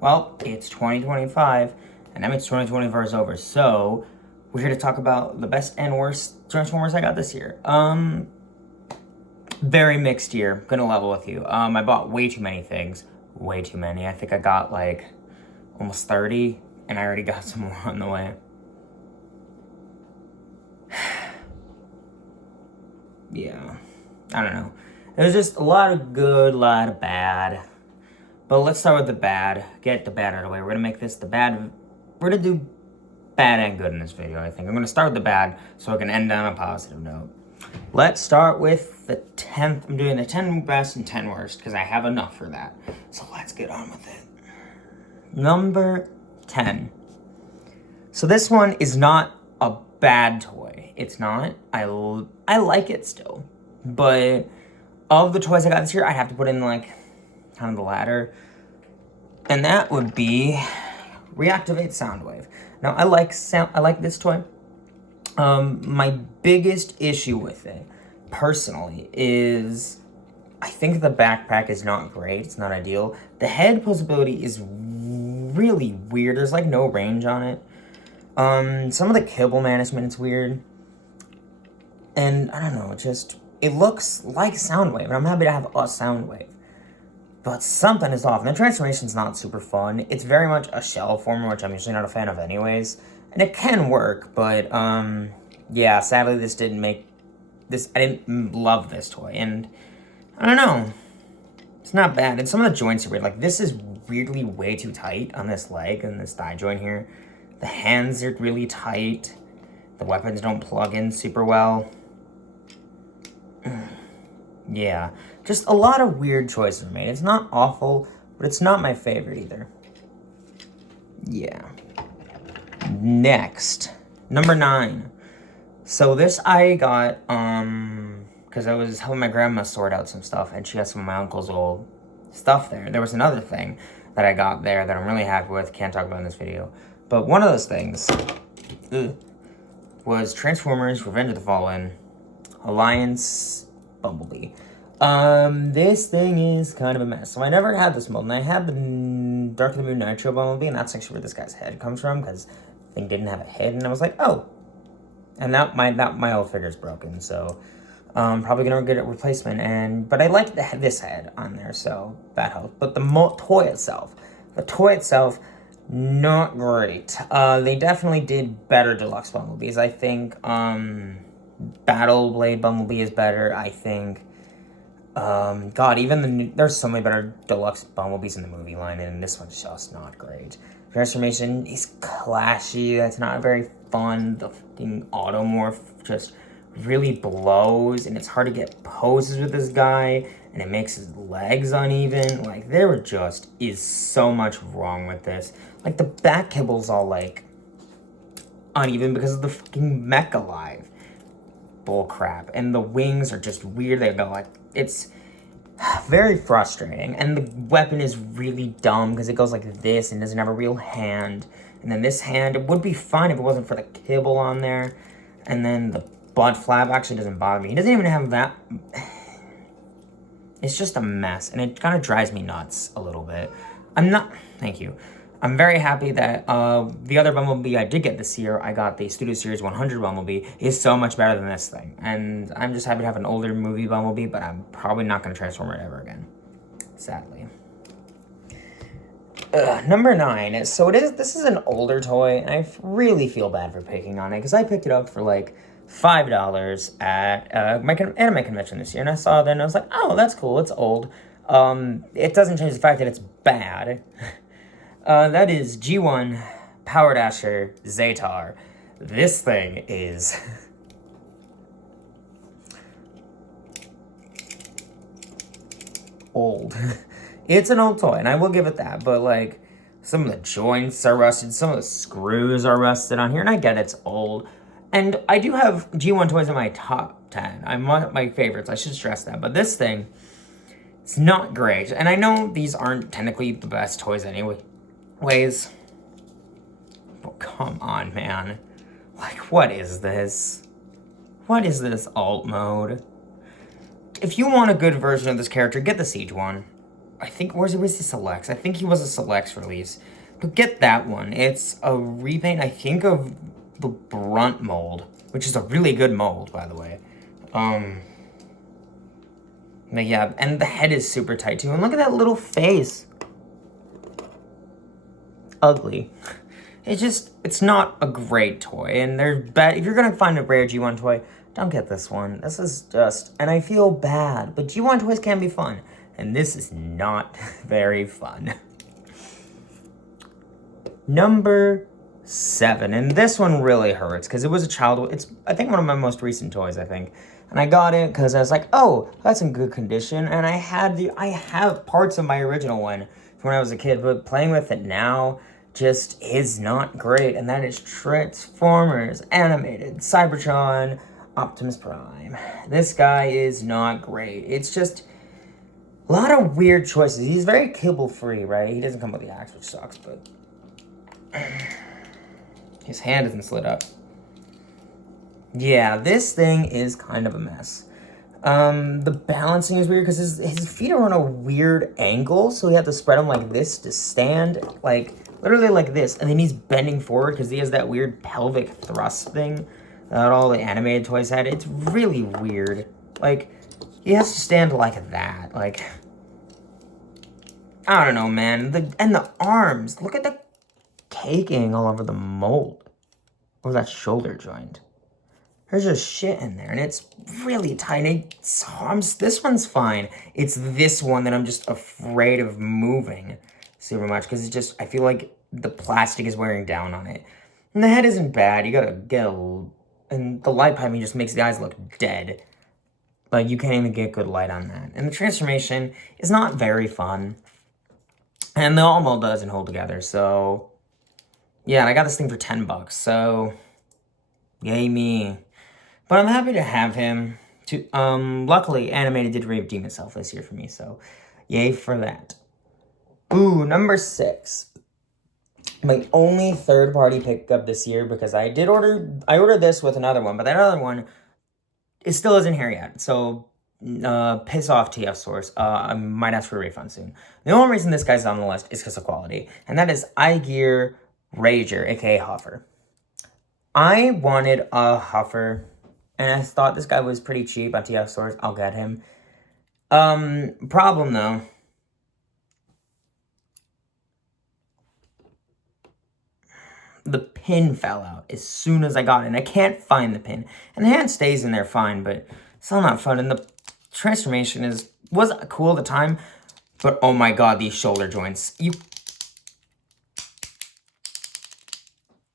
Well, it's 2025, and that means 2024 is over. So, we're here to talk about the best and worst Transformers I got this year. Very mixed year. Gonna level with you. I bought way too many things. Way too many. I think I got like almost 30, and I already got some more on the way. Yeah. I don't know. There's just a lot of good, a lot of bad. But let's start with the bad. Get the bad out of the way. We're gonna make this the bad. We're gonna do bad and good in this video, I think. I'm gonna start with the bad so I can end on a positive note. Let's start with the 10th. I'm doing the 10 best and 10 worst because I have enough for that. So let's get on with it. Number 10. So this one is not a bad toy. It's not. I like it still. But of the toys I got this year, I'd have to put in like kind of the ladder. And that would be Reactivate Soundwave. Now I like this toy. My biggest issue with it, personally, is I think the backpack is not great. It's not ideal. The head posability is really weird. There's like no range on it. Some of the kibble management is weird. And I don't know, it looks like Soundwave, and I'm happy to have a Soundwave. But something is off, and the transformation's not super fun. It's very much a shell former, which I'm usually not a fan of anyways. And it can work, but, yeah, sadly I didn't love this toy, and I don't know. It's not bad, and some of the joints are weird. Like, this is weirdly way too tight on this leg and this thigh joint here. The hands are really tight. The weapons don't plug in super well. Yeah, just a lot of weird choices made. It's not awful, but it's not my favorite either. Yeah. Next, number 9. So this I got, because I was helping my grandma sort out some stuff, and she has some of my uncle's old stuff there. There was another thing that I got there that I'm really happy with. Can't talk about in this video. But one of those things was Transformers Revenge of the Fallen Alliance Bumblebee. This thing is kind of a mess. So I never had this mold, and I had the Dark of the Moon Nitro Bumblebee, and that's actually where this guy's head comes from, because the thing didn't have a head, and I was like, oh. And my old figure's broken, so probably gonna get a replacement. But I like this head on there, so that helps. But the toy itself, not great. They definitely did better deluxe Bumblebees. I think Battle Blade Bumblebee is better. I think, God, there's so many better deluxe Bumblebees in the movie line, and this one's just not great. Transformation is clashy. That's not very fun. The fucking Automorph just really blows, and it's hard to get poses with this guy, and it makes his legs uneven. Like, is so much wrong with this. Like, the back kibble's all, like, uneven because of the fucking Mecha Live bull crap, and the wings are just weird. They go like, it's very frustrating, and the weapon is really dumb because it goes like this and doesn't have a real hand. And then this hand, it would be fine if it wasn't for the kibble on there. And then the butt flap actually doesn't bother me. He doesn't even have that. It's just a mess, and it kind of drives me nuts a little bit. Thank you. I'm very happy that the other Bumblebee I did get this year, I got the Studio Series 100 Bumblebee, is so much better than this thing. And I'm just happy to have an older movie Bumblebee, but I'm probably not going to transform it ever again. Sadly. Number 9. So this is an older toy, and I really feel bad for picking on it, because I picked it up for like $5 at my anime convention this year, and I saw it and I was like, oh, that's cool, it's old. It doesn't change the fact that it's bad. That is G1 Power Dasher Zaytar. This thing is old. It's an old toy, and I will give it that, but like, some of the joints are rusted, some of the screws are rusted on here, and I get it's old. And I do have G1 toys in my top 10. I'm my favorites, I should stress that, but this thing, it's not great. And I know these aren't technically the best toys anyway. But come on, man. Like, what is this? What is this alt mode? If you want a good version of this character, get the Siege one. I think, where's he Selects? I think he was a Selects release. But get that one. It's a repaint, I think, of the Brunt mold, which is a really good mold, by the way. But yeah, and the head is super tight too. And look at that little face. Ugly. It's not a great toy. And they're bad. If you're gonna find a rare G1 toy, don't get this one. This is just, and I feel bad, but G1 toys can be fun. And this is not very fun. Number 7, and this one really hurts because it was a child. It's, I think, one of my most recent toys, I think. And I got it because I was like, oh, that's in good condition. And I have parts of my original one from when I was a kid, but playing with it now just is not great. And that is Transformers Animated Cybertron Optimus Prime. This guy is not great. It's just a lot of weird choices. He's very kibble free, right? He doesn't come with the axe, which sucks, but his hand isn't slid up. Yeah, this thing is kind of a mess. The balancing is weird because his feet are on a weird angle, so he had to spread them like this to stand, like, literally like this. And then he's bending forward because he has that weird pelvic thrust thing that all the animated toys had. It's really weird. Like, he has to stand like that. Like, I don't know, man. And the arms. Look at the caking all over the mold. Or that shoulder joint. There's just shit in there, and it's really tiny. This one's fine. It's this one that I'm just afraid of moving super much, because it's just, I feel like the plastic is wearing down on it. And the head isn't bad. You gotta get and the light piping just makes the eyes look dead. Like, you can't even get good light on that. And the transformation is not very fun. And the all mold doesn't hold together, so yeah, and I got this thing for $10, so yay me. But I'm happy to have him. Luckily, Animated did redeem itself this year for me, so yay for that. Ooh, number 6. My only third-party pickup this year, because I ordered this with another one, but that other one, it still isn't here yet, so piss off, TF Source. I might ask for a refund soon. The only reason this guy's on the list is because of quality, and that is iGear Rager, aka Huffer. I wanted a Huffer, and I thought this guy was pretty cheap on TF Source. I'll get him. Problem though. The pin fell out as soon as I got it, and I can't find the pin. And the hand stays in there fine, but still not fun. And the transformation was cool at the time, but oh my god, these shoulder joints.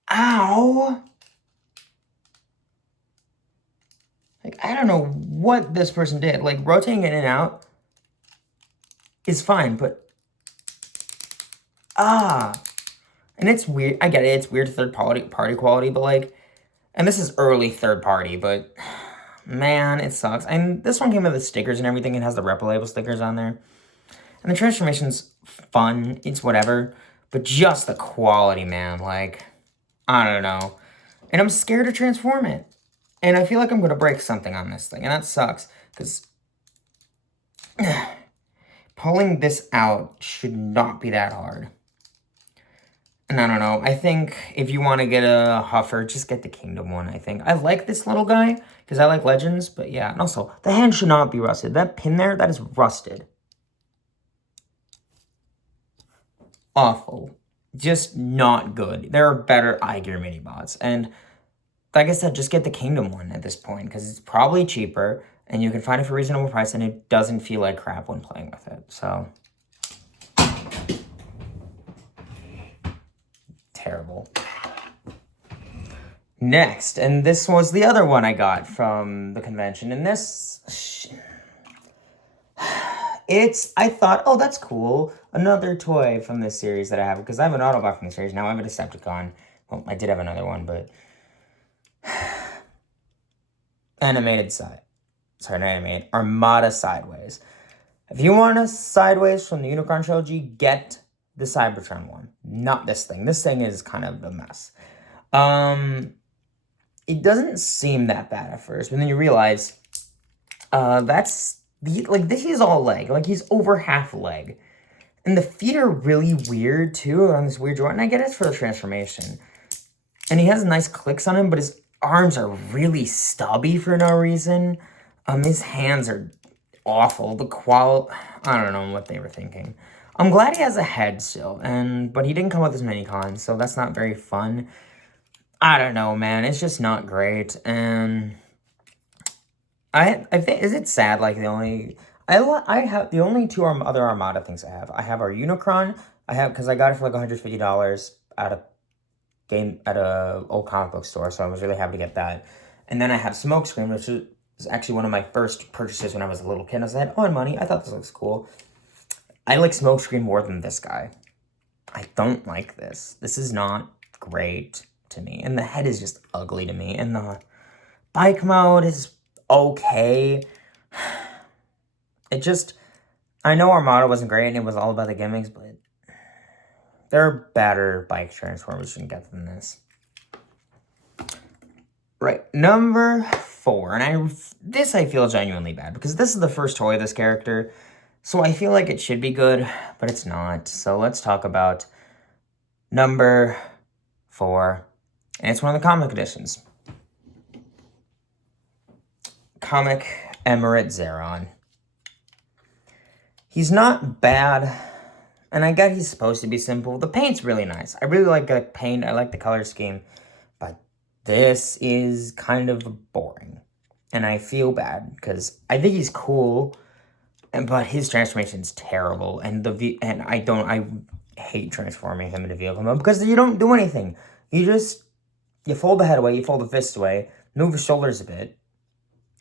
Ow! Like, I don't know what this person did. Like, rotating in and out is fine, but and it's weird. I get it. It's weird party quality, but like, and this is early third party, but man, it sucks. And this one came with the stickers and everything. It has the Repro Label stickers on there. And the transformation's fun. It's whatever. But just the quality, man. Like, I don't know. And I'm scared to transform it. And I feel like I'm going to break something on this thing. And that sucks. Because pulling this out should not be that hard. And I don't know. I think if you want to get a Huffer, just get the Kingdom one, I think. I like this little guy because I like Legends. But yeah, and also, the hand should not be rusted. That pin there, that is rusted. Awful. Just not good. There are better iGear mini bots. And like I said, just get the Kingdom one at this point because it's probably cheaper and you can find it for a reasonable price and it doesn't feel like crap when playing with it. So, terrible. Next, and this was the other one I got from the convention, and this, I thought, oh, that's cool. Another toy from this series that I have, because I have an Autobot from the series. Now I have a Decepticon. Well, I did have another one, but Armada Sideways. If you want a Sideways from the Unicron Trilogy, get the Cybertron one. Not this thing. This thing is kind of a mess. It doesn't seem that bad at first, but then you realize, this is all leg. Like, he's over half leg. And the feet are really weird, too, on this weird joint. And I get it's for the transformation. And he has nice clicks on him, but his arms are really stubby for no reason. His hands are awful. I don't know what they were thinking. I'm glad he has a head still, but he didn't come with his mini cons, so that's not very fun. I don't know, man. It's just not great, and I think, is it sad? Like the only the only two other Armada things I have. I have our Unicron. Because I got it for like $150 at a old comic book store, so I was really happy to get that. And then I have Smokescreen, which is actually one of my first purchases when I was a little kid. I said, oh, money. I thought this looks cool. I like Smokescreen more than this guy. I don't like this. This is not great to me. And the head is just ugly to me. And the bike mode is okay. I know Armada wasn't great and it was all about the gimmicks, but there are better bike transformers you can get than this. Right, number 4, and I feel genuinely bad, because this is the first toy of this character, so I feel like it should be good, but it's not. So let's talk about number 4, and it's one of the comic editions. Comic Emirate Zeron. He's not bad, and I get he's supposed to be simple. The paint's really nice. I really like the paint. I like the color scheme, but this is kind of boring, and I feel bad because I think he's cool, but his transformation's terrible, and I hate transforming him into vehicle mode because you don't do anything. You fold the head away, you fold the fist away, move his shoulders a bit,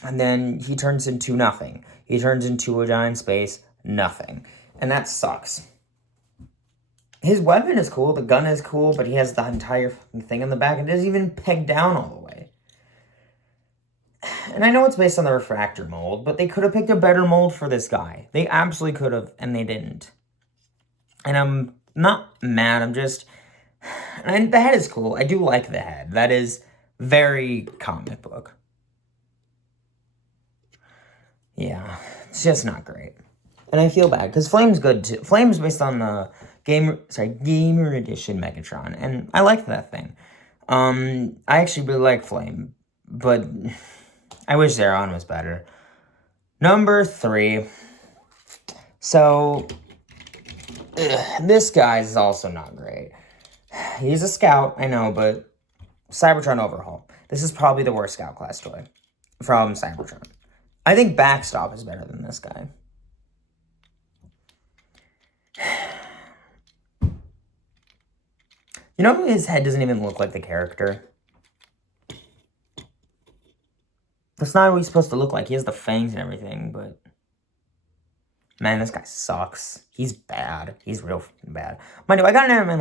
and then he turns into nothing. He turns into a giant space, nothing, and that sucks. His weapon is cool, the gun is cool, but he has the entire thing in the back. It doesn't even peg down all the way. And I know it's based on the refractor mold, but they could have picked a better mold for this guy. They absolutely could have, and they didn't. And I'm not mad, and the head is cool. I do like the head. That is very comic book. Yeah, it's just not great. And I feel bad, because Flame's good too. Flame's based on the Gamer Edition Megatron, and I like that thing. I actually really like Flame, but I wish Zeron was better. Number 3. So, this guy is also not great. He's a scout, I know, but Cybertron Overhaul. This is probably the worst scout class toy from Cybertron. I think Backstop is better than this guy. You know, his head doesn't even look like the character. That's not what he's supposed to look like. He has the fangs and everything, but... Man, this guy sucks. He's bad. He's real fucking bad. Mind you, I got him in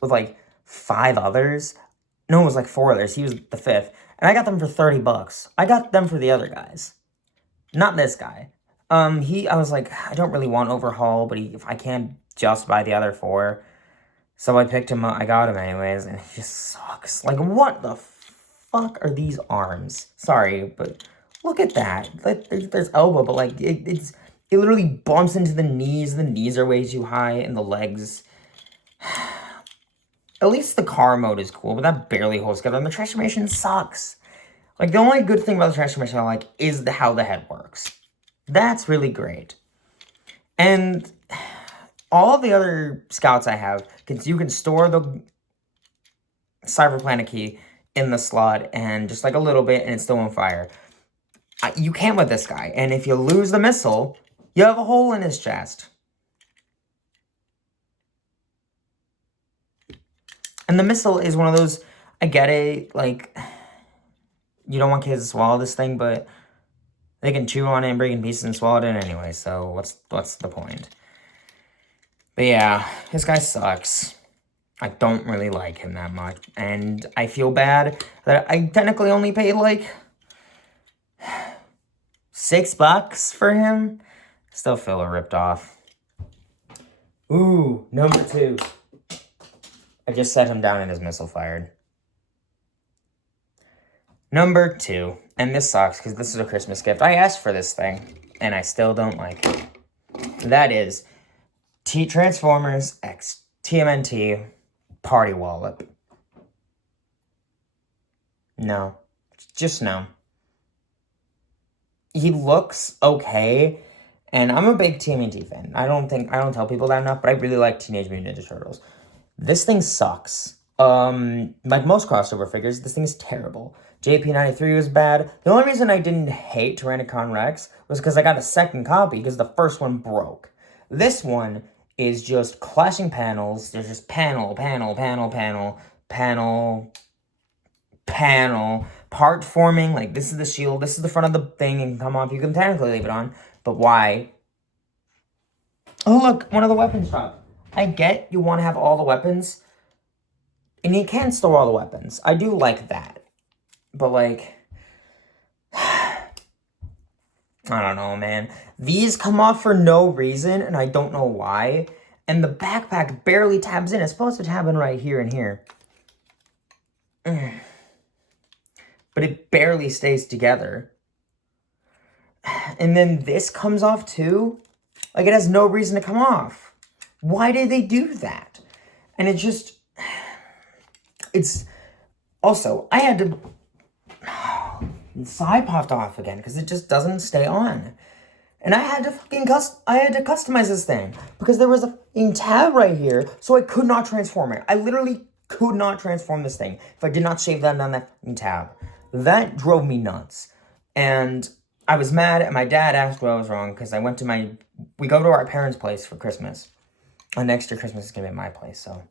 with 5 others. No, it was 4 others. He was the 5th. And I got them for $30. I got them for the other guys. Not this guy. I was like, I don't really want Overhaul, but if I can't just buy the other 4. So I picked him up. I got him anyways, and he just sucks. Like, what the fuck are these arms? Sorry, but look at that. There's elbow, but it literally bumps into the knees. The knees are way too high, and the legs. At least the car mode is cool, but that barely holds together. And the transformation sucks. The only good thing about the transformation I like is how the head works. That's really great. And all the other scouts I have, you can store the Cyber Planet key in the slot and just a little bit and it's still on fire. You can't with this guy. And if you lose the missile, you have a hole in his chest. And the missile is one of those, I get it, you don't want kids to swallow this thing, but they can chew on it and break in pieces and swallow it in anyway, so what's the point? But yeah, this guy sucks. I don't really like him that much, and I feel bad that I technically only paid $6 for him. Still feel ripped off. Ooh, number 2. I just set him down and his missile fired. Number 2, and this sucks because this is a Christmas gift. I asked for this thing, and I still don't like it. That is Transformers X TMNT Party Wallop. No. Just no. He looks okay, and I'm a big TMNT fan. I don't tell people that enough, but I really like Teenage Mutant Ninja Turtles. This thing sucks. Like most crossover figures, this thing is terrible. JP93 was bad. The only reason I didn't hate Tyrannocon Rex was because I got a second copy because the first one broke. This one is just clashing panels. There's just panel, part forming. Like, this is the shield, this is the front of the thing, and come off. You can technically leave it on, but why? Oh, look, one of the weapons shop. I get you want to have all the weapons, and you can store all the weapons. I do like that. But, like, I don't know, man. These come off for no reason, and I don't know why. And the backpack barely tabs in. It's supposed to tab in right here and here. But it barely stays together. And then this comes off too. Like, it has no reason to come off. Why did they do that? And it just... It's... Also, I had to... The side popped off again because it just doesn't stay on. And I had to customize this thing because there was a fucking tab right here, so I could not transform it. I literally could not transform this thing if I did not shave that on that fucking tab. That drove me nuts. And I was mad, and my dad asked what I was wrong because I went to we go to our parents' place for Christmas. And next year Christmas is going to be at my place, so.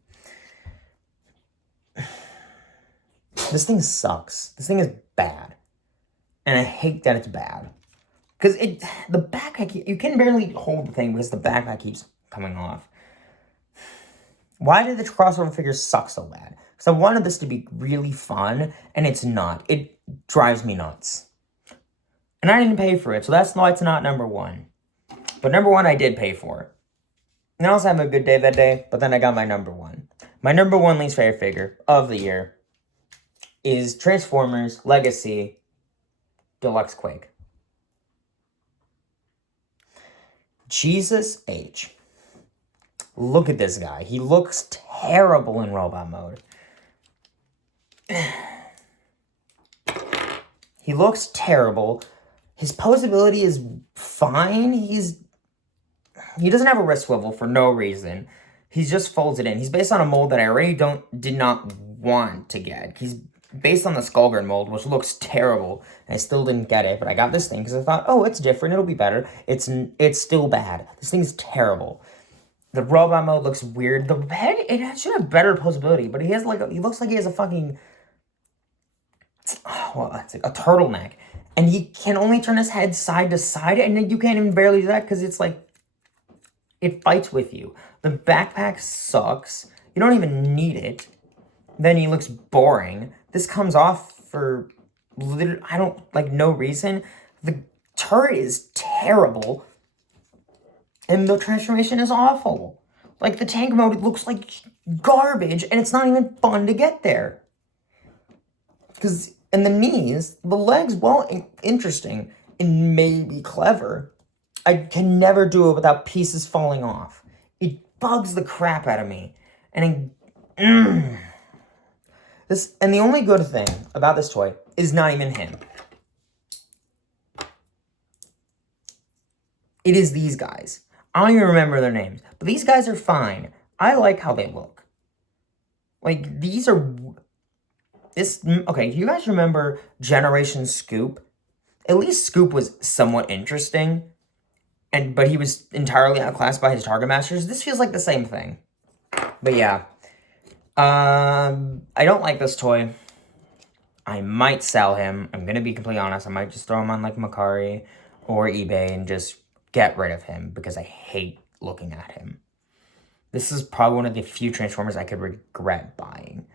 This thing sucks. This thing is bad. And I hate that it's bad. Because the backpack, you can barely hold the thing because the backpack keeps coming off. Why did the crossover figures suck so bad? Because I wanted this to be really fun, and it's not. It drives me nuts. And I didn't pay for it, so that's why it's not number one. But number one I did pay for. And I also had a good day that day, but then I got my number one. My number one least favorite figure of the year is Transformers Legacy Deluxe Quake. Jesus H. Look at this guy. He looks terrible in robot mode. He looks terrible. His posability is fine. He doesn't have a wrist swivel for no reason. He just folds it in. He's based on a mold that I already did not want to get. He's based on the Skullgirl mold, which looks terrible. I still didn't get it, but I got this thing because I thought, oh, it's different. It'll be better. It's still bad. This thing's terrible. The robot mode looks weird. The head, it should have better posability, but he looks like he has a fucking, it's like a turtleneck. And he can only turn his head side to side, and you can't even barely do that because it's like, it fights with you. The backpack sucks. You don't even need it. Then he looks boring. This comes off for no reason. The turret is terrible. And the transformation is awful. Like, the tank mode, it looks like garbage, and it's not even fun to get there. And the knees, the legs, well, interesting and maybe clever. I can never do it without pieces falling off. It bugs the crap out of me. And and the only good thing about this toy is not even him. It is these guys. I don't even remember their names, but these guys are fine. I like how they look. Like, these are... Okay, do you guys remember Generation Scoop? At least Scoop was somewhat interesting, but he was entirely outclassed by his Target Masters. This feels like the same thing. But yeah. I don't like this toy. I might sell him. I'm gonna be completely honest. I might just throw him on, like, Mercari or eBay and just get rid of him because I hate looking at him. This is probably one of the few Transformers I could regret buying.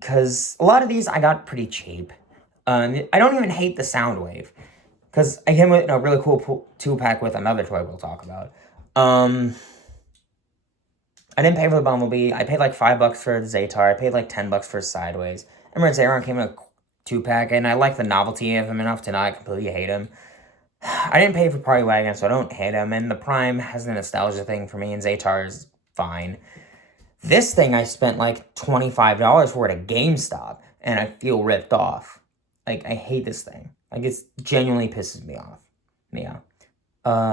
Because a lot of these I got pretty cheap. I don't even hate the Soundwave. Because I came with a really cool 2-pack with another toy we'll talk about. I didn't pay for the Bumblebee. I paid like $5 for the Zaytar. I paid like $10 for Sideways. I remember Zayron came in a 2-pack, and I like the novelty of him enough to not completely hate him. I didn't pay for Party Wagon, so I don't hate him. And the Prime has a nostalgia thing for me, and Zaytar is fine. This thing I spent like $25 for at a GameStop, and I feel ripped off. Like, I hate this thing. Like, it genuinely pisses me off. Yeah.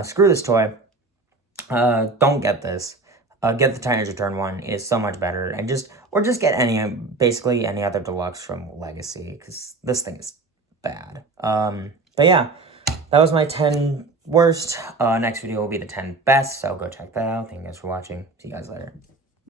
Screw this toy. Don't get this. Get the Titans Return one. It is so much better. And just basically any other deluxe from Legacy, because this thing is bad. But yeah, that was my 10 worst. Next video will be the 10 best, so go check that out. Thank you guys for watching. See you guys later.